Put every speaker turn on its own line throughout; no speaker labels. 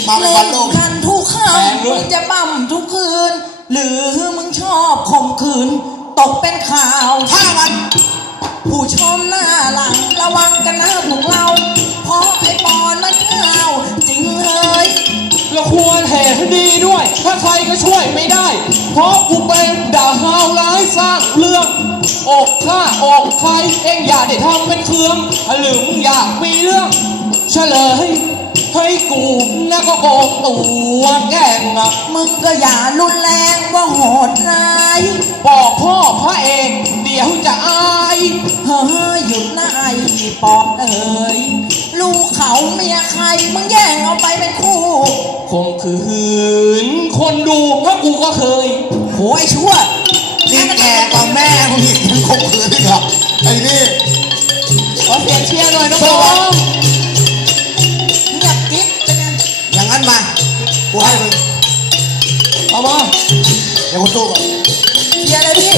มาเป็นบอลโลก
กันทุกค่ำมึงจะบั้มทุกคืนหรือมึงชอบข่มขืนตกเป็นข่าว
5 วัน
ผู้ชมหน้าหลังระวังกันนะพวกเราเพราะไอ้ปอนมันข่าวจริงเลย
เราควรแห่ให้ดีด้วยถ้าใครก็ช่วยไม่ได้เพราะกูเป็นดาวร้ายสร้างเรื่องอกข้าอกใครเองอย่าได้ทำเป็นเครื่องหรือมึงอยากมีเรื่องเฉลยให้กูนะก็โกงตัวแกล้งอ่ะ
มึงก็อย่ารุนแรงว่าโหดร้าย
บอกพ่อพระเองเดี๋ยวจะอาย
เฮ้ยหยุดนะไอ้ปอบเอ๋ยลูกเขาเมียใครมึงแย่งเอาไปเป็นคู่
ข่มขืนคนดูเพราะกูก็เคย
โหยชั่ว
นี่แก่กว่าแม่มึงอีกมึงข่มขืนอีกเหรอไอ้นี่
ขอเสียงเชียร์หน่อยน้อง
เงียบกิ๊บเป็นไง
อย่างนั้นมากูให้มึง
เอามา
เดี๋ยวกูสู้ก่อน
เชียร์เลยพี่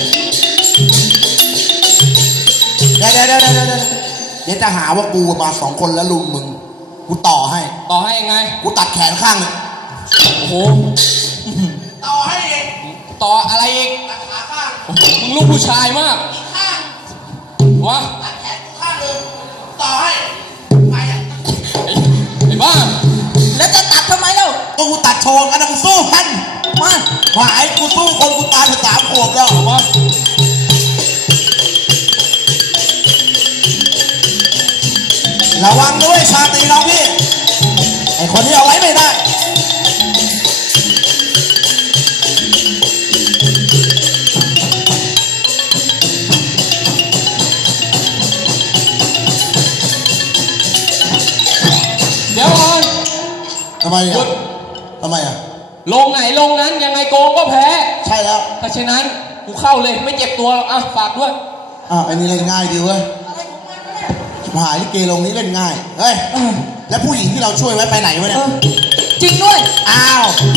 เดี๋ยวจะหาว่ากูมา2 คนแล้วลุมมึงกูต่อให้
ยังไง
กูตัดแขนข้างเลย
โอ้โห
ต่อให้เอง
ต่ออะไรอีก
ตัดขาข้าง
มึงลูกผู้ชายมาก
อีกข้าง
วะ
ตัดแขนข้างเลยต่อให้ไปอ่ะ
ไอ้บ้า
แล้วจะตัดทำไมเล่า
กูตัดโชว์กันนะกูสู้พัน
มา
หายกูสู้คนกูตายมา3 ขวบแล้ว
มา
ระวังด้วยชาตรีน้องพี่ไอคนที่เอาไว้ไม่ได้
เดี๋ยวก่อน
ทำไมอ่ะ
ลงไหนลงนั้นยังไงโกงก็แพ้
ใช่แล้ว
ถ้าเช่นนั้นกูเข้าเลยไม่เจ็บตัวหรอกฝากด้วย
ไอ้นี่เล่นง่ายดีเว้ยหายที่เกลงนี้เล่นง่ายเฮ้ยแล้วผู้หญิงที่เราช่วยไว้ไปไหนวะเนี่ย
จริงด้วย
อ้าว